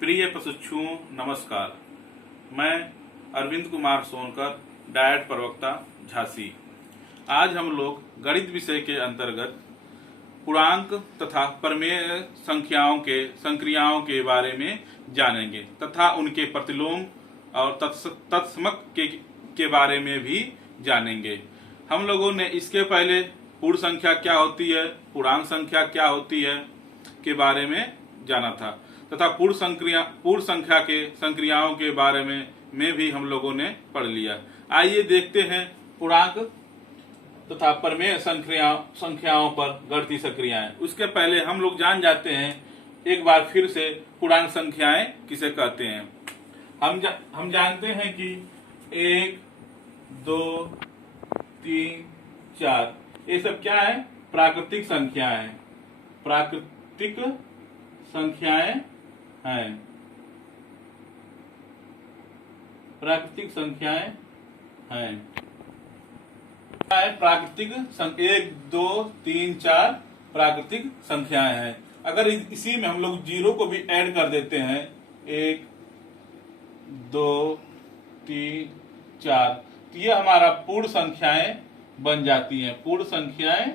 प्रिय प्रशिक्षुओं नमस्कार। मैं अरविंद कुमार सोनकर, डायट प्रवक्ता, झांसी। आज हम लोग गणित विषय के अंतर्गत पूर्णांक तथा प्रमेय संख्याओं के संक्रियाओं के बारे में जानेंगे तथा उनके प्रतिलोम और तत्समक के बारे में भी जानेंगे। हम लोगों ने इसके पहले पूर्ण संख्या क्या होती है, पूर्णांक संख्या क्या होती है के बारे में जाना था तथा पूर्ण संख्या के संक्रियाओं के बारे में भी हम लोगों ने पढ़ लिया। आइए देखते हैं पूर्णांक तथा प्रमेय संख्याओं पर गणितीय संक्रियाएं। उसके पहले हम लोग जान जाते हैं एक बार फिर से पूर्णांक संख्याएं किसे कहते हैं। हम जानते हैं कि 1, 2, 3, 4 ये सब क्या है? प्राकृतिक संख्याएं। प्राकृतिक संख्याएं हैं। प्राकृतिक संख्याएं हैं। प्राकृतिक 1, 2, 3, 4 प्राकृतिक संख्याएं हैं। अगर इसी में हम लोग जीरो को भी ऐड कर देते हैं, 1, 2, 3, 4, तो ये हमारा पूर्ण संख्याएं बन जाती हैं। पूर्ण संख्याएं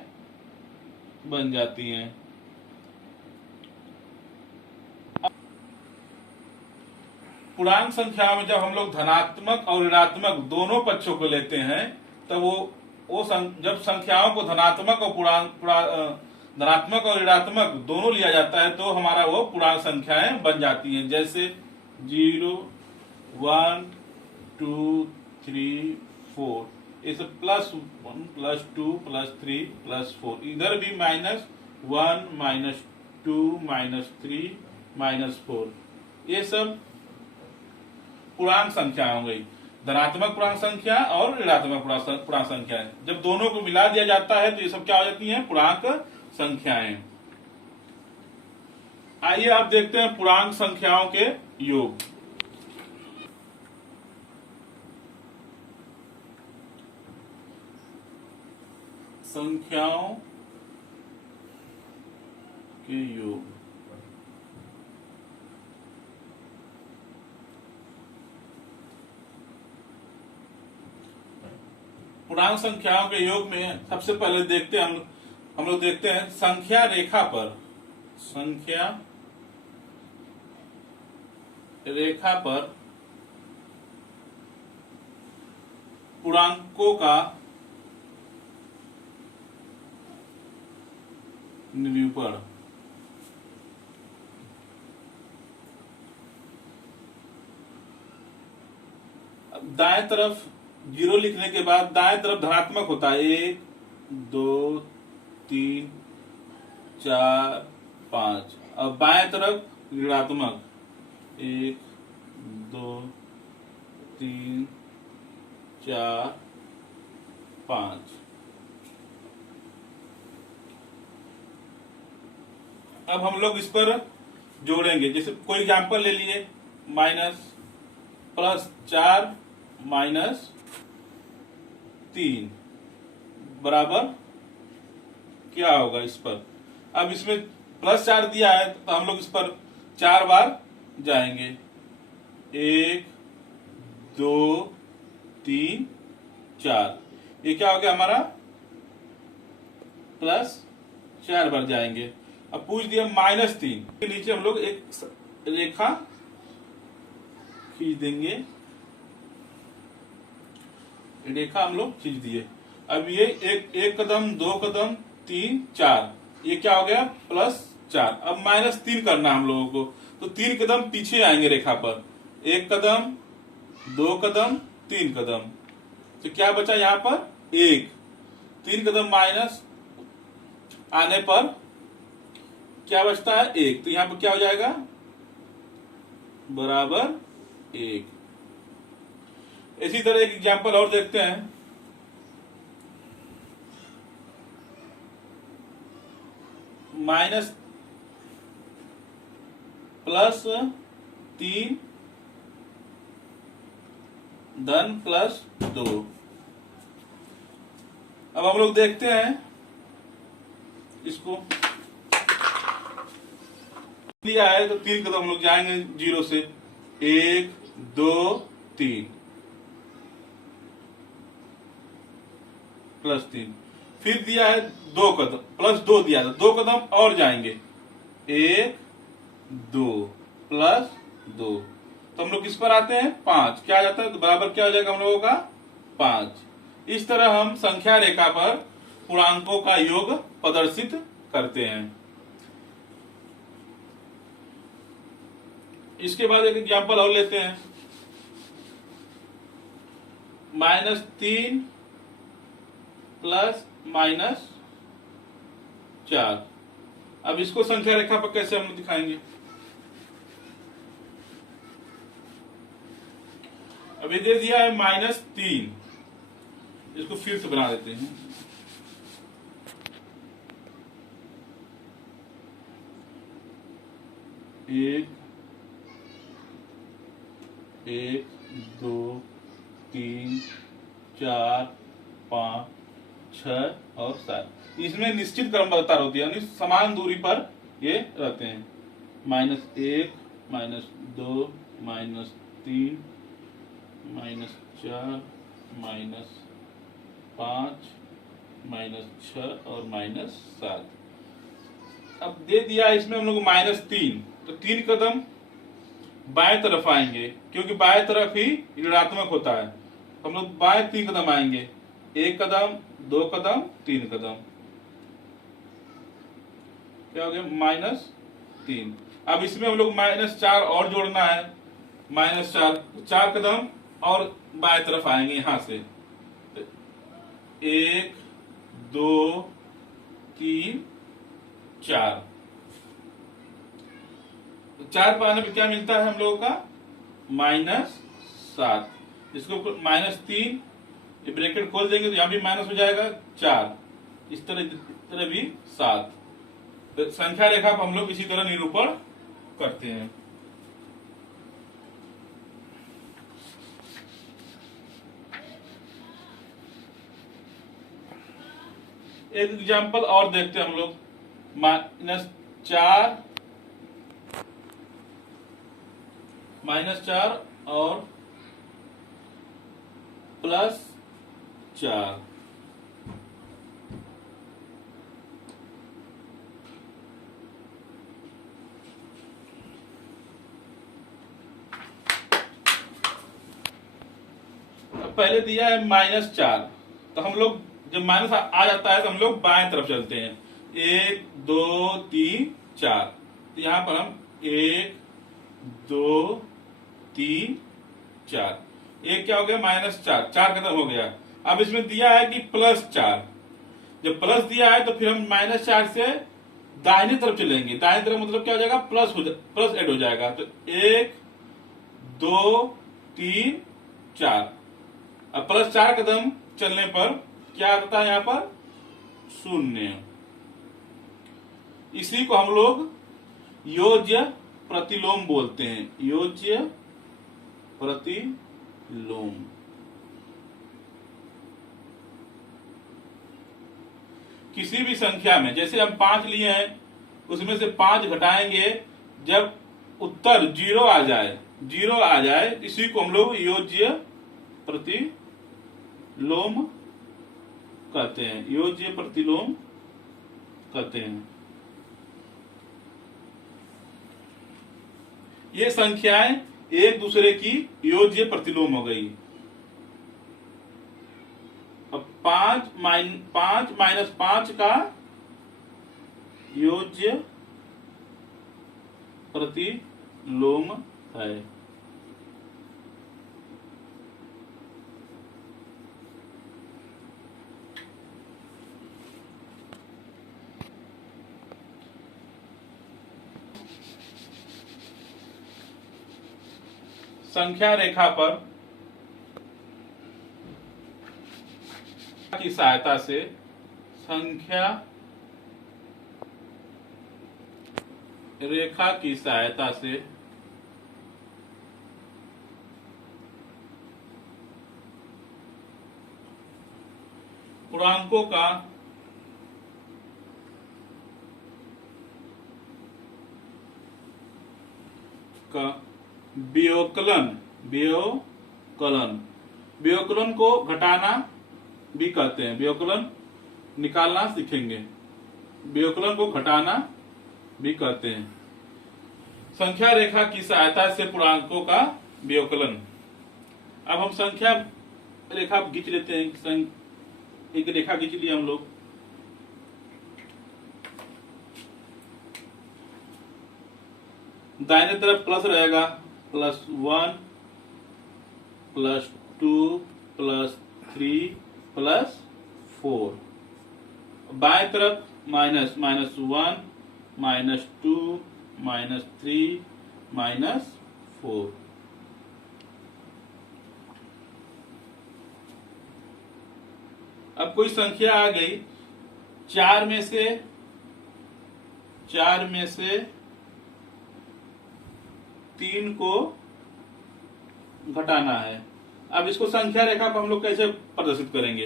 बन जाती हैं। पूर्णांक संख्याओं में जब हम लोग धनात्मक और ऋणात्मक दोनों पक्षों को लेते हैं तब जब संख्याओं को धनात्मक और ऋणात्मक दोनों लिया जाता है तो हमारा वो पूर्णांक संख्याएं बन जाती हैं। जैसे 0, 1, 2, 3, 4 ये सब +1, +2, +3, +4। इधर भी -1, -2, -3, -4 ये सब पूर्णांक संख्या हो गई। धनात्मक पूर्णांक संख्या और ऋणात्मक पूर्णांक संख्या। जब दोनों को मिला दिया जाता है तो ये सब क्या हो जाती हैं? पूर्णांक संख्याएं। आइए आप देखते हैं पूर्णांक संख्याओं के योग। संख्याओं के योग। पूर्णांक संख्याओं के योग में सबसे पहले देखते हैं हम लोग देखते हैं संख्या रेखा पर। संख्या रेखा पर पूर्णांकों का निरूपण। दाएं तरफ 0 लिखने के बाद दाएं तरफ धनात्मक होता है। 1, 2, 3, 4, 5। अब बाएं तरफ ऋणात्मक 1, 2, 3, 4, 5। अब हम लोग इस पर जोड़ेंगे। जैसे कोई एग्जांपल ले लिए, +4 -3 बराबर क्या होगा इस पर? अब इसमें +4 दिया है तो हम लोग इस पर 4 बार जाएंगे। 1, 2, 3, 4। ये क्या हो गया हमारा? +4 बार जाएंगे। अब पूछ दिया -3 के नीचे हम लोग एक रेखा खींच देंगे। रेखा हम लोग खींच दिए। अब ये एक कदम, 2 कदम, 3, 4 ये क्या हो गया? +4। अब -3 करना हम लोगों को, तो 3 कदम पीछे आएंगे रेखा पर। 1 कदम, 2 कदम, 3 कदम। तो क्या बचा यहाँ पर? 1। 3 कदम माइनस आने पर क्या बचता है? 1। तो यहाँ पर क्या हो जाएगा? बराबर 1। इसी तरह एक एग्जांपल और देखते हैं। -+3 धन +2। अब हम लोग देखते हैं इसको। दिया है तो 3 कदम हम लोग जाएंगे 0 से, 1 2 3 +3। फिर दिया है 2 कदम, +2 दिया था, 2 कदम और जाएंगे, 1 2 +2, तो हम लोग किस पर आते हैं, 5। क्या आ जाता है, तो बराबर क्या हो जाएगा हम लोगों का, 5। इस तरह हम संख्या रेखा पर पूर्णांकों का योग प्रदर्शित करते हैं। इसके बाद एक एग्जांपल और लेते हैं, -3 + -4। अब इसको संख्या रेखा पर कैसे हम दिखाएंगे, अभी दे दिया है -3, इसको फिर से बना देते हैं, 1 1 2 3 4 5 6 और 7। इसमें निश्चित क्रम बरकरार होती है, यानी समान दूरी पर ये रहते हैं, -1 -2 -3 -4 -5 -6 और -7। अब दे दिया इसमें हम लोग -3, तो 3 कदम बाएं तरफ आएंगे, क्योंकि बाएं तरफ ही ऋणात्मक होता है, हम लोग बाएं 3 कदम आएंगे, 1 कदम 2 कदम 3 कदम, क्या हो गया, -3। अब इसमें हम लोग -4 और जोड़ना है, -4, 4 कदम और बाएं तरफ आएंगे यहां से, 1 2 3 4। 4 पाने पे क्या मिलता है हम लोगों का, -7। इसको -3 ब्रैकेट खोल देंगे तो यहां भी माइनस हो जाएगा, 4। इस तरह भी 7। तो संख्या रेखा पर हम लोग इसी तरह निरूपण करते हैं। एक एग्जांपल और देखते हैं हम लोग, -4 और +4। पहले दिया है -4, तो हम लोग जब माइनस आ जाता है तो हम लोग बाएं तरफ चलते हैं, 1 2 3 4। तो यहां पर हम 1 2 3 4, एक क्या हो गया, -4, 4 कदम हो गया। अब इसमें दिया है कि +4, जब प्लस दिया है तो फिर हम -4 से दाहिनी तरफ चलेंगे, दाहिनी तरफ मतलब क्या हो जाएगा, प्लस ऐड हो जाएगा, तो 1 2 3 4। अब +4 कदम चलने पर क्या आता है, यहां पर 0। इसी को हम लोग योज्य प्रतिलोम बोलते हैं, योज्य प्रतिलोम। किसी भी संख्या में, जैसे हम 5 लिए हैं, उसमें से 5 घटाएंगे, जब उत्तर 0 आ जाए, इसी को हम लोग योज्य प्रतिलोम कहते हैं, योज्य प्रतिलोम कहते हैं। ये संख्याएं एक दूसरे की योज्य प्रतिलोम हो गई। अब 5 -5 का योज्य प्रतिलोम है। संख्या रेखा पर की सहायता से, संख्या रेखा की सहायता से पूर्णांकों का का व्योकलन, व्योकलन, व्योकलन को घटाना भी कहते हैं। व्योकलन निकालना सीखेंगे, व्योकलन को घटाना भी कहते हैं। संख्या रेखा की सहायता से पूर्णांकों का व्योकलन। अब हम संख्या रेखा खींच लेते हैं। एक रेखा खींच लिया हम लोग। दाहिने तरफ प्लस रहेगा, +1 +2 +3 +4। बाएं तरफ -1 -2 -3 -4। अब कोई संख्या आ गई, चार में से 3 को घटाना है। अब इसको संख्या रेखा पर हम लोग कैसे प्रदर्शित करेंगे?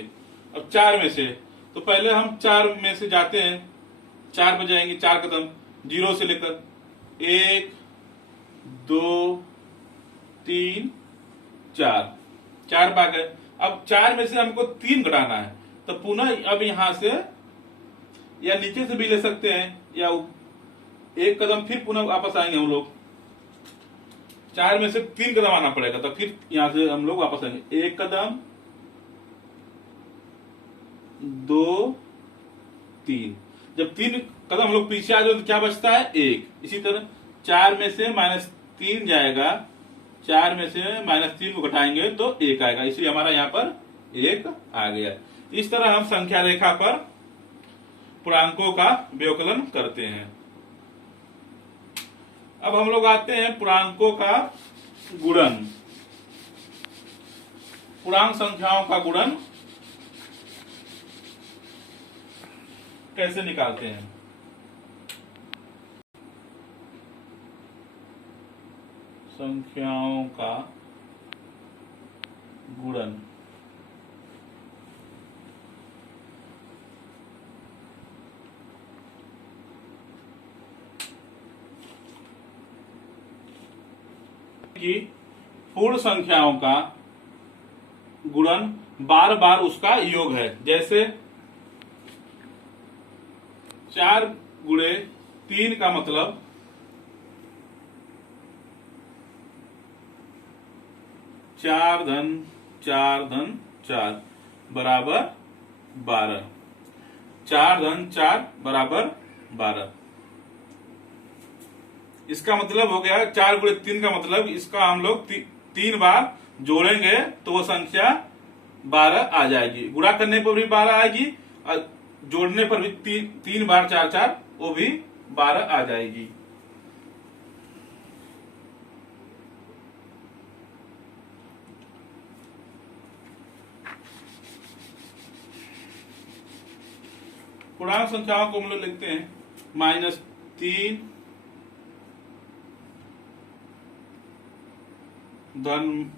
अब 4 में से, तो पहले हम 4 में से जाते हैं, 4 पे जाएंगे, 4 कदम, 0 से लेकर 1 2 3 4, 4 पा गए। अब 4 में से हमको 3 घटाना है, तो पुनः अब यहां से या नीचे से भी ले सकते हैं, या एक कदम फिर पुनः वापस आएंगे हम लोग। 4 में से 3 कदम आना पड़ेगा, तो फिर यहां से हम लोग वापस आएंगे। 1 कदम 2 3। जब 3 कदम हम लोग पीछे आ जाए तो क्या बचता है? 1। इसी तरह 4 में से -3 जाएगा, 4 में से -3 को घटाएंगे तो 1 आएगा, इसलिए हमारा यहाँ पर 1 आ गया। इस तरह हम संख्या रेखा पर पूर्णांकों का व्योकलन करते हैं। अब हम लोग आते हैं पूर्णांकों का गुणन। पूर्णांक संख्याओं का गुणन कैसे निकालते हैं? संख्याओं का गुणन। कि पूर्ण संख्याओं का गुणन बार बार उसका योग है। जैसे 4 गुणे 3 का मतलब 4 धन 4 धन 4 बराबर 12। 4 धन 4 बराबर 12। इसका मतलब हो गया 4 गुणे 3 का मतलब इसका हम लोग 3 बार जोड़ेंगे तो वो संख्या 12 आ जाएगी। गुणा करने पर भी 12 आएगी और जोड़ने पर भी 3 बार 4 4 वो भी 12 आ जाएगी। पूर्णांक संख्याओं को हम लोग लिखते हैं -3 धन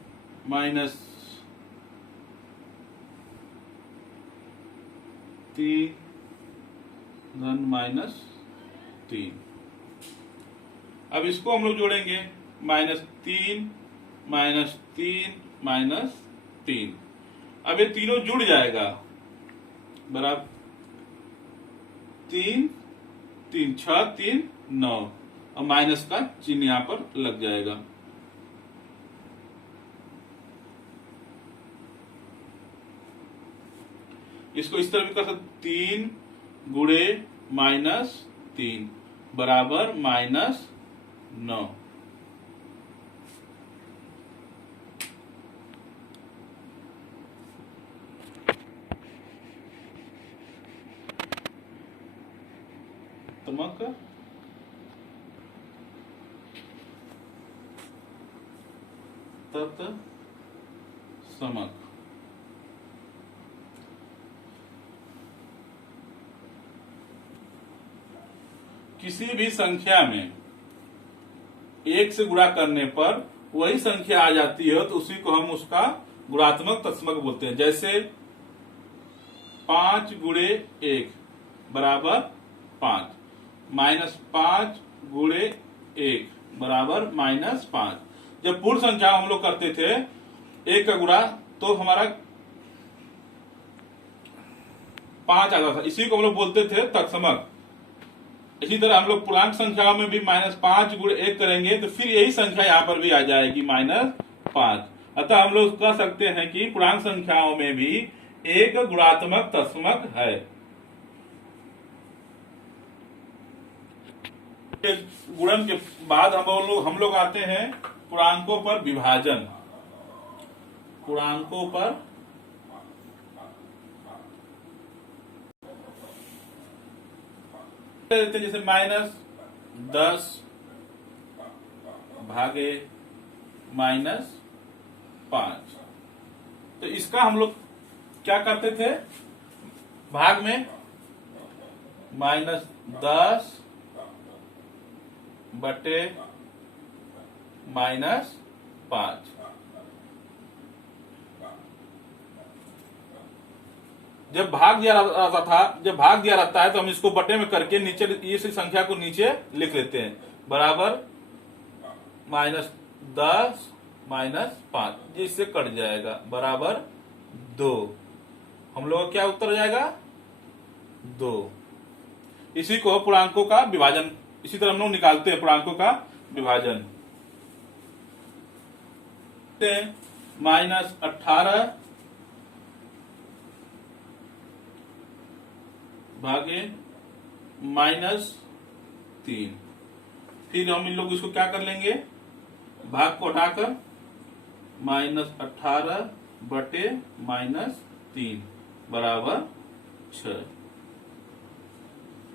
-3 धन -3। अब इसको हम लोग जोड़ेंगे -3 -3 -3। अब ये तीनों जुड़ जाएगा बराबर 3 3 6 3 9 और माइनस का चिन्ह यहां पर लग जाएगा। इसको इस तरह भी कर सकते 3 गुणे -3 बराबर -9। तमक तत् समक। किसी भी संख्या में 1 से गुणा करने पर वही संख्या आ जाती है तो उसी को हम उसका गुणात्मक तत्समक बोलते हैं। जैसे 5 गुणे 1 बराबर 5, -5 गुणे 1 बराबर -5। जब पूर्ण संख्या हम लोग करते थे 1 का गुणा तो हमारा 5 आता था, इसी को हम लोग बोलते थे तत्समक। इसी तरह हम लोग पूर्णांक संख्याओं में भी -5 गुणे 1 करेंगे तो फिर यही संख्या यहाँ पर भी आ जाएगी -5। अतः हम लोग कह सकते हैं कि पूर्णांक संख्याओं में भी एक गुणात्मक तत्समक है। गुणन के बाद हम लोग आते हैं पूर्णांकों पर विभाजन। पूर्णांकों पर जैसे -10 भागे -5, तो इसका हम लोग क्या करते थे, भाग में -10 बटे -5। जब भाग दिया रहता था, जब भाग दिया रहता है तो हम इसको बटे में करके नीचे इस संख्या को नीचे लिख लेते हैं, बराबर -10 -5, जिससे कट जाएगा, बराबर 2। हम लोग का क्या उत्तर हो जाएगा, 2। इसी को पूर्णांकों का विभाजन, इसी तरह हम लोग निकालते हैं पूर्णांकों का विभाजन। -18 भागे -3। फिर हम इन लोग इसको क्या कर लेंगे, भाग को हटाकर -18 बटे -3 बराबर 6।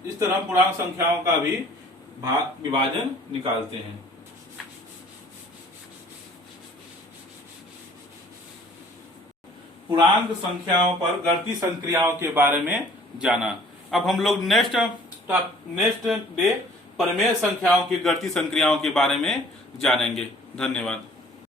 इस तरह पूर्णांक संख्याओं का भी भाग विभाजन निकालते हैं। पूर्णांक संख्याओं पर गणितीय संक्रियाओं के बारे में जाना। अब हम लोग नेक्स्ट डे परिमेय संख्याओं की गणितीय संक्रियाओं के बारे में जानेंगे। धन्यवाद।